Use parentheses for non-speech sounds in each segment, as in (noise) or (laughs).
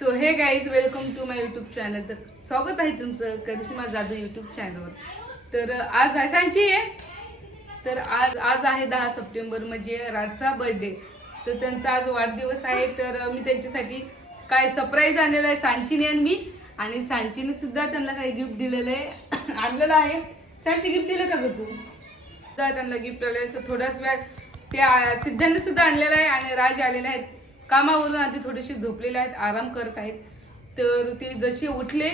So hey guys welcome to my YouTube channel तर स्वागत आहे तुमचं करिश्मा जाधव यूट्यूब चॅनलवर तर आज आहे सांची आहे. तर आज आज आहे दहा सप्टेंबर म्हणजे राजचा बर्थडे तर त्यांचा आज वाढदिवस आहे. तर मी त्यांच्यासाठी काय सरप्राईज आणलेलं आहे सांचीने आणि मी. आणि सांचीने सुद्धा त्यांना काही गिफ्ट दिलेलं आहे. (coughs) आणलेलं आहे. सांची गिफ्ट दिलं का ग तू? सुद्धा त्यांना गिफ्ट आलं तर थोड्याच वेळ ते सिद्धांनी सुद्धा आणलेलं आहे आणि राज आलेला आहेत. कामावरून आधी थोडेसे झोपलेले आहेत आराम करत आहेत. तर ते जसे उठले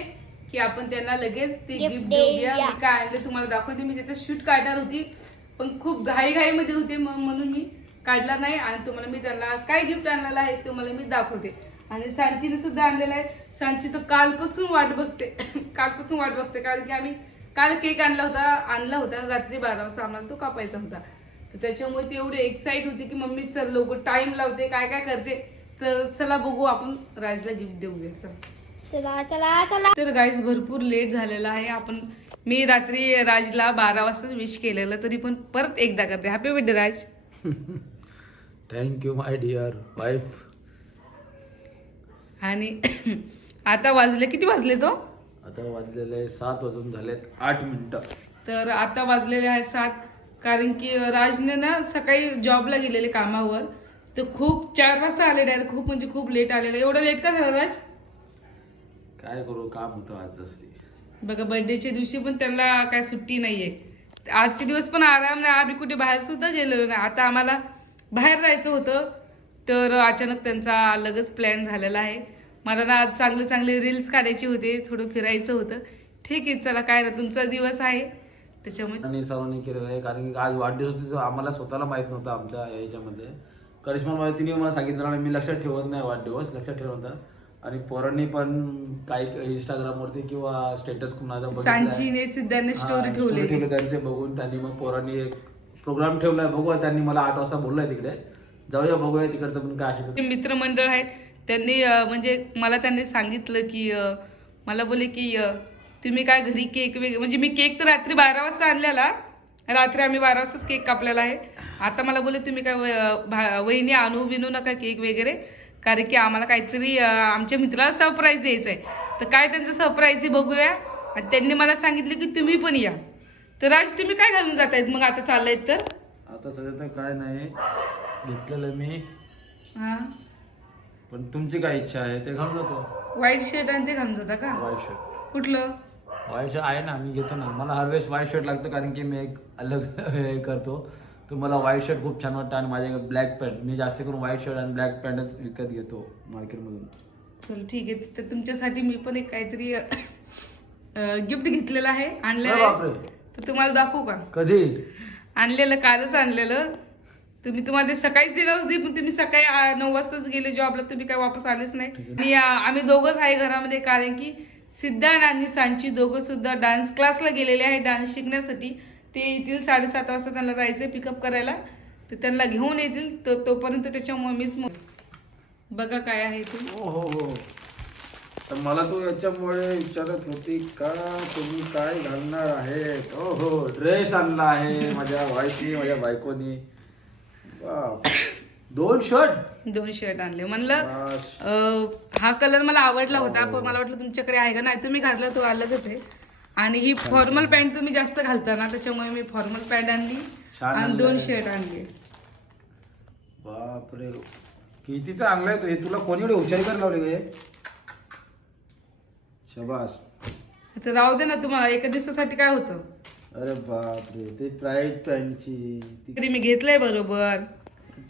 की आपण त्यांना लगेच ते गिफ्ट देऊया. मी काय आणले तुम्हाला दाखवते. मी त्याचं शूट काढणार होती पण खूप घाई घाईमध्ये होते म्हणून मी काढला नाही आणि तुम्हाला मी त्यांना काय गिफ्ट आणलेलं आहे ते मला मी दाखवते. आणि सांचीने सुद्धा आणलेलं आहे. सांची तर कालपासून वाट बघते. (coughs) कालपासून वाट बघते. कारण की आम्ही काल केक आणला होता आणला होता रात्री बारा वाजता. आम्हाला तो कापायचा होता. तर त्याच्यामुळे ती एवढी एक्साइट होती की मम्मी चल लवकर टाइम लावते. काय काय करते? तर चला बघू आपण राजला गिफ्ट देऊया. चला. चला चला चला. तर गाईज भरपूर लेट झालेला आहे. आपण मी रात्री राजला बारा वाजता विश केलेलं तरी पण परत एकदा करते. Happy birthday Raj. Thank you my dear wife आणि (coughs) आता वाजले किती वाजले तो? आता वाजलेले सात वाजून झालेत आठ मिनिटं. तर आता वाजलेले आहेत सात. कारण की राजने ना सकाळी जॉबला गेलेले कामावर. तर खूप चार वाजता आले डायरेक्ट खूप म्हणजे खूप लेट आलेले. एवढं लेट का झालं राज काय करू काम होतं आज असते बघा बर्थडेच्या दिवशी पण त्यांना काय सुट्टी नाहीये. आजचे दिवस पण आराम नाही. आम्ही कुठे बाहेर सुद्धा गेलेलो नाही. आता आम्हाला बाहेर जायचं होतं. तर अचानक त्यांचा लगेच प्लॅन झालेला आहे. मला ना आज चांगले चांगले रील्स काढायचे होते. थोडं फिरायचं होतं. ठीक आहे चला काय ना तुमचा दिवस आहे. त्याच्यामुळे आणि सर्वांनी केलेलं आहे. कारण की आज वाढदिवस आम्हाला स्वतःला माहीत नव्हतं आमच्या याच्यामध्ये. करिश्मा मला तिने मला सांगितलं आणि मी लक्षात ठेवत नाही वाढदिवस लक्षात ठेवत आणि पोरांनी पण काही इंस्टाग्रामवरती किंवा स्टेटस कुणाचा सिद्धांनी हा, स्टोरी ठेवली त्यांचे बघून त्यांनी मग पोरांनी एक प्रोग्राम ठेवलाय बघूया त्यांनी मला आठ वाजता बोललाय तिकडे. जाऊया बघूया तिकडचं पण काय असेल मित्रमंडळ आहेत. त्यांनी म्हणजे मला त्यांनी सांगितलं की मला बोले की तुम्ही काय घरी केक वगैरे म्हणजे मी केक तर रात्री बारा वाजता आणलेला. रात्री आम्ही बारा वाजताच केक कापलेला आहे. आता मला बोले तुम्ही काय वहिनी आणू बिनू नका केक वगैरे कारण की आम्हाला काहीतरी आमच्या मित्राला सरप्राईज द्यायचं आहे तर काय त्यांचं सरप्राईज आहे बघूया. आणि त्यांनी मला सांगितलं की तुम्ही पण या. तर राज तुम्ही काय घालून जात आहेत मग आता चाललंय तर? आता सध्या तर काय नाही. घेतलेलं मी. हां. पण तुमची काय इच्छा आहे ते घालून जातो. व्हाईट शर्ट आणि ते घालून जाता का? व्हाईट शर्ट कुठलं? व्हाईट शर्ट आहे ना मी घेतो ना. मला हर वेळेस व्हाईट शर्ट लागतं कारण की मी एक अलग (laughs) हे करतो. तर मला व्हाईट शर्ट खूप छान वाटतं आणि माझ्या ब्लॅक पॅन्ट मी जास्त करून व्हाईट शर्ट आणि ब्लॅक पॅन्टच विकत घेतो मार्केटमधून चल ठीक आहे. तर तुमच्यासाठी मी पण एक काहीतरी गिफ्ट घेतलेलं आहे. आणलेलं आहे बापरे. तर तुम्हाला दाखवू का? कधी? आणलेलं कालच आणलेलं. तुम्ही तुम्हाला ते सकाळीच देणार होती पण तुम्ही सकाळी आ, नऊ वाजताच गेले जॉबला तुम्ही काय वापस आलेच नाही. आणि आ, आम्ही दोघंच आहे घरामध्ये. कारण की सिद्धार्थ आणि सांची दोघं सुद्धा डान्स क्लासला गेलेले आहे डान्स शिकण्यासाठी. ते येतील साडेसात वाजता त्यांना जायचं पिकअप करायला. तर त्यांना घेऊन येतील. तो तोपर्यंत त्याच्यामुळे मिस बघा काय आहे ते. हो हो हो. तर मला तू याच्यामुळे विचारत होती का तुम्ही काय घालणार आहेत? हो हो. ड्रेस आणला आहे माझ्या वाईफनी माझ्या बायकोनी. बाप. दोन शर्ट दोन शर्ट आणले. म्हणलं अं, हा कलर मला आवडला होता पण मला वाटलं तुमच्याकडे आहे का? नाही तुम्ही घातला तो अलगच आहे. आणि ही फॉर्मल पॅन्ट तुम्ही जास्त घालता ना त्याच्यामुळे मी फॉर्मल पॅन्ट आणली छान आणि दोन. शर्ट आणले. बापरे. किती चांगलं आहे तू. हे तुला कोणी एवढे हुशारी कर लावले गे शबास. तर राहू दे ना तुम्हाला एका दिवसासाठी काय होतं? अरे बापरे ते प्राईड पॅन्टची तरी मी घेतलंय बरोबर.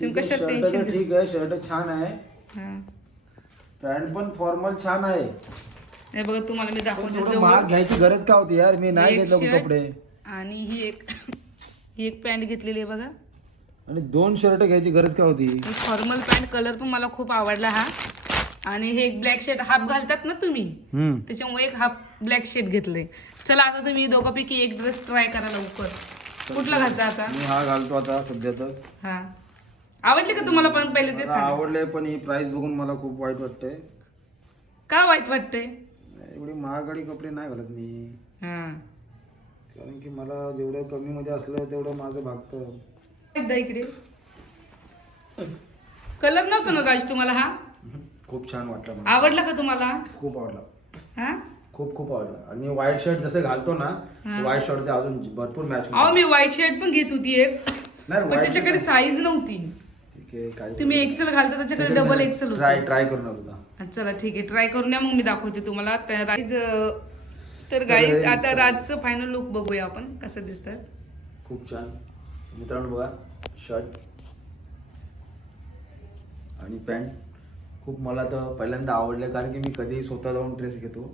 तुम्ही कशात शर्ट टेन्शन तर ठीक आहे शर्ट छान आहे. हा. पॅन्ट पण फॉर्मल छान आहे. हे बघा तुम्हाला मी दाखवते. थोडं महाग जवळ घ्यायची गरज का होती यार? मी नाही एक घेतलं shirt. कपडे. आणि ही एक ही एक पॅन्ट घेतलेली आहे बघा. आणि दोन शर्ट घ्यायची गरज का होती? फॉर्मल पॅन्ट कलर पण मला खूप आवडला हा. आणि हे एक ब्लॅक शर्ट हाफ घालतात ना तुम्ही? हम्म. त्याच्यामुळे एक हाफ ब्लॅक शेड घेतलंय. चला आता तुम्ही दोघांपैकी एक ड्रेस ट्राय करा लवकर. कुठला घालता आता? मी हा घालतो आता सध्या तर. हा. आवडले का तुम्हाला पण पहिले ते मला सांग आवडले पण ही प्राइस बघून मला खूप वाईट वाटतंय. का वाईट वाटतंय? एवढी महागडी कपडे नाही घालत मी. हा कारण की मला जेवढं कमी मध्ये असलं तेवढं माझं भागतं. एकदा इकडे. कलर नव्हता ना राज तुम्हाला हा? खूप छान वाटलं मला. आवडला का तुम्हाला? खूप आवडला. हा? खूप खूप आवडलं. आणि व्हाईट शर्ट जसं घालतो ना हा. व्हाईट शर्ट ते अजून भरपूर मॅच अहो मी व्हाईट शर्ट पण घेत होती एक. नाही पण white त्याच्याकडे साईज नव्हती. ठीक आहे काय तुम्ही एक्सेल घालता त्याच्याकडे डबल एक्सेल ट्राय होती. ट्राय करू नका. चला ठीक आहे ट्राय करून या मग मी दाखवते तुम्हाला. तर गाईज आता रातचं फायनल लुक बघूया आपण कसं दिसतं खूप छान. मित्रांनो बघा शर्ट आणि पॅन्ट खूप मला तर पहिल्यांदा आवडलं कारण की मी कधीही स्वतः जाऊन ड्रेस घेतो.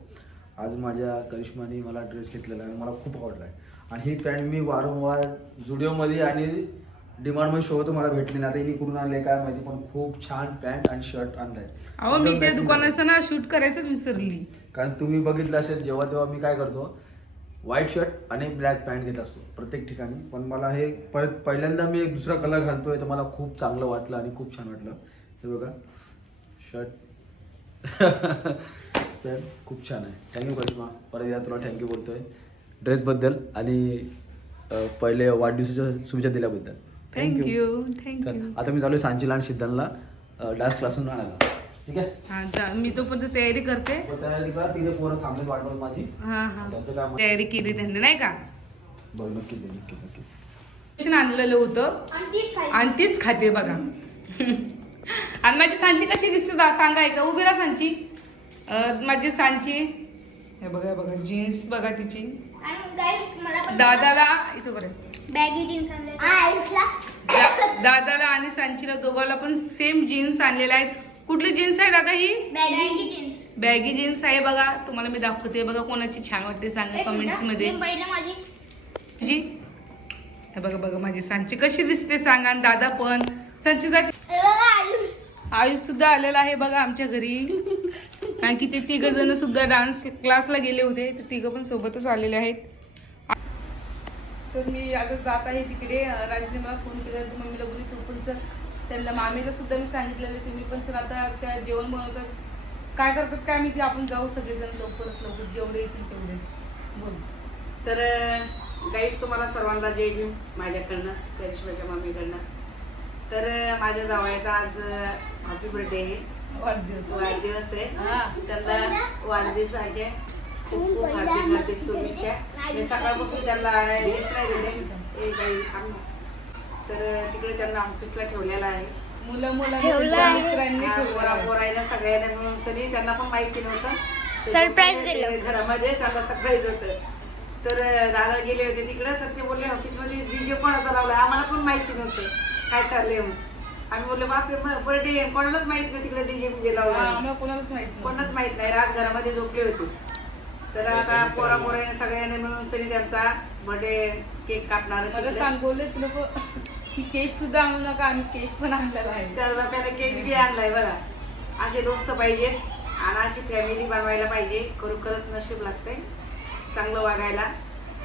आज माझ्या करिश्माने मला ड्रेस घेतलेला आहे मला खूप आवडला आहे. आणि ही पॅन्ट मी वारंवार जुडिओमध्ये आणि डिमांडमध्ये शोधतो मला भेटली नाही. आता हिने कुठून आणले काय माहिती पण खूप छान पॅन्ट आणि शर्ट आणलाय. अहो मी त्या दुकानाचं ना शूट करायचंच विसरली. कारण तुम्ही बघितलं असेल जेव्हा तेव्हा मी काय करतो व्हाईट शर्ट आणि ब्लॅक पॅन्ट घेत असतो प्रत्येक ठिकाणी. पण मला हे परत पहिल्यांदा मी एक दुसरा कलर घालतोय तर मला खूप चांगलं वाटलं आणि खूप छान वाटलं. हे बघा. शर्ट. (laughs) तर खूप छान आहे. थँक्यू करिश्मा परत एकदा तुला थँक्यू बोलतोय. ड्रेसबद्दल आणि पहिले वाढदिवसाच्या शुभेच्छा दिल्याबद्दल. थँक्यू थँक्यू आता मी चालू सांचीला आणि सिद्धांतला डान्स क्लासून आणायला. ठीक आहे? हा जा. मी तोपर्यंत तयारी करते. तयारी करा. तिथे पोरं थांबेल माझी. हा हा. तयारी केली त्यांनी नाही का? नक्की नक्की नक्की आणलेलं होतं. आणि तीच खाते बघा. आणि माझी सांची कशी दिसते सांगा एकदा. उभी राहा सांची. माझी सांची. हे बघा बघा. जीन्स बघा तिची. आणि guys, मला पण दादाला इथं बरं. बॅगी जीन्स आणले. आयुषला दा- दादाला आणि सांचीला दोघाला पण सेम जीन्स आणलेल्या आहेत. कुठली जीन्स आहे दादा ही? बॅगी जीन्स बॅगी जीन्स आहे बघा. तुम्हाला मी दाखवते. बघा कोणाची छान वाटते सांगा कमेंट्समध्ये. पहिलं माझी. जी. हे बघा बघा माझी सांची कशी दिसते सांगा आणि दादा पण. बघा आयुष. आयुष सुद्धा आलेला आहे बघा आमच्या घरी. (laughs) कारण की ते तिघ जण सुद्धा डान्स क्लासला गेले होते. ते तिघ पण सोबतच आलेले आहेत. तर मी आता जात आहे तिकडे. राजने मला फोन केला. तर मम्मीला बोलली तू पण चल. त्यांना मामीला सुद्धा मी सांगितलेलं तुम्ही पण चल. आता त्या जेवण बनवतात. काय करतात काय मी आपण जाऊ सगळेजण लवकरात लवकर. जेवढे येतील तेवढे. बोल. तर गाईच तुम्हाला सर्वांना जय भीम. माझ्याकडनं करिश्माच्या मामीकडनं. तर माझ्या जावयाचा आज हॅपी बर्थडे आहे. वाढदिवस. आहे. हा. त्यांना वाढदिवसाच्या खूप खूप हार्दिक हार्दिक शुभेच्छा. मी सकाळपासून त्यांना हेच नाही दिले. तर तिकडे त्यांना ऑफिसला ठेवलेला आहे. मुलं आहे. मित्रांनी पोरा. पोरायला सगळ्यांना मिळून. सनी त्यांना पण माहिती नव्हतं. दिलं. ते घरामध्ये त्यांना सरप्राईज होतं. तर दादा गेले होते तिकडे. तर ते बोलले ऑफिसमध्ये डीजे कोणाचा लावलाय? आम्हाला पण माहिती नव्हतं. काय चाललंय म्हणून. आम्ही बोलले बापरे बर्थडे कोणालाच माहीत नाही तिकडे डीजे बीजे हा, लावला आम्हाला कोणालाच माहीत नाही कोणाच माहीत नाही रात घरामध्ये झोपले होते. तर आता पोरा पोराने सगळ्यांनी मिळून सनी त्यांचा बर्थडे केक कापणार मला. सांगवले लोक की केक सुद्धा आणू नका आम्ही केक पण आणलेला आहे. त्या लोकांना केक बी आणलाय बघा. असे दोस्त पाहिजेत आणि अशी फॅमिली बनवायला पाहिजे. खरोखरच नशीब लागते चांगलं वागायला.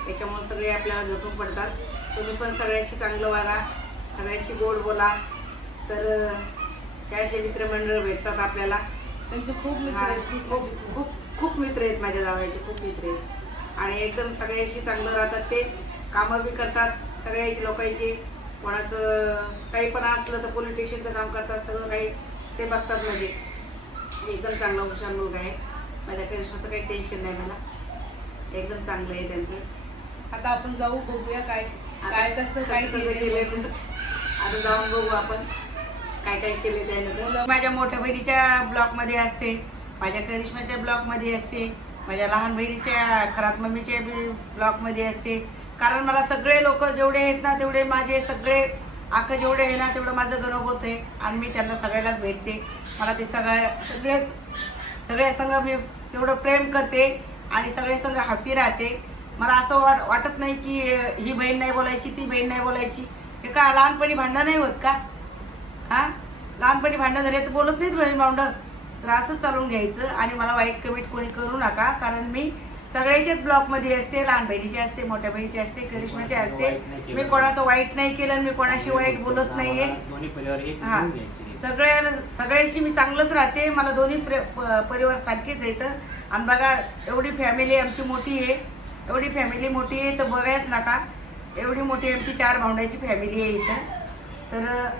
त्याच्यामुळे सगळे आपल्याला झोपून पडतात. तुम्ही पण सगळ्याशी चांगलं वागा. सगळ्याशी गोड बोला. तर त्या असे मित्रमंडळ भेटतात आपल्याला? त्यांचे खूप मित्र आहेत खूप खूप खूप मित्र आहेत माझ्या जावयाचे खूप मित्र आहेत. आणि एकदम सगळ्याशी चांगलं राहतात ते. कामं बी करतात सगळ्याची लोकांची. कोणाचं काही पण असलं तर पोलीस स्टेशनचं काम करतात सगळं काही ते बघतात म्हणजे. एकदम चांगला हुशार मुलगा आहे. माझ्या करिश्माचं काही टेन्शन नाही मला. एकदम चांगलं आहे त्यांचं. आता आपण जाऊ बघूया काय काय कसं काय. आता जाऊन बघू आपण. काय काय केले त्याने माझ्या मोठ्या बहिणीच्या ब्लॉकमध्ये असते माझ्या करिश्माच्या ब्लॉकमध्ये असते माझ्या लहान बहिणीच्या खरात मम्मीच्या बी ब्लॉकमध्ये असते. कारण मला सगळे लोक जेवढे आहेत ना तेवढे माझे सगळे आक जेवढे आहे ना तेवढं माझं गणगोत आहे. आणि मी त्यांना सगळ्यालाच भेटते. मला ते सगळ्या सगळेच सगळ्या संघ मी तेवढं प्रेम करते आणि सगळे संघ हॅपी राहते. मला असं वाट वाटत नाही की ही बहीण नाही बोलायची ती बहीण नाही बोलायची. हे का लहानपणी भांडणं नाही होत का? हा? लहानपणी भांडणं झाले तर बोलत नाहीत बहीण भावंड. तर असंच चालून घ्यायचं आणि मला वाईट कमेंट कोणी करू नका कारण मी सगळ्याच्याच ब्लॉकमध्ये असते लहान बहिणीची असते मोठ्या बहिणीची असते करिश्माची असते. मी कोणाचं वाईट नाही केलं मी कोणाशी वाईट बोलत नाहीये. हा. सगळ्या सगळ्याशी मी चांगलंच राहते. मला दोन्ही परिवार सारखेच येतं आणि बघा एवढी फॅमिली आमची मोठी आहे. एवढी फॅमिली मोठी आहे तर बघायच नका. एवढी मोठी आमची चार भावंडाची फॅमिली आहे इथं. तर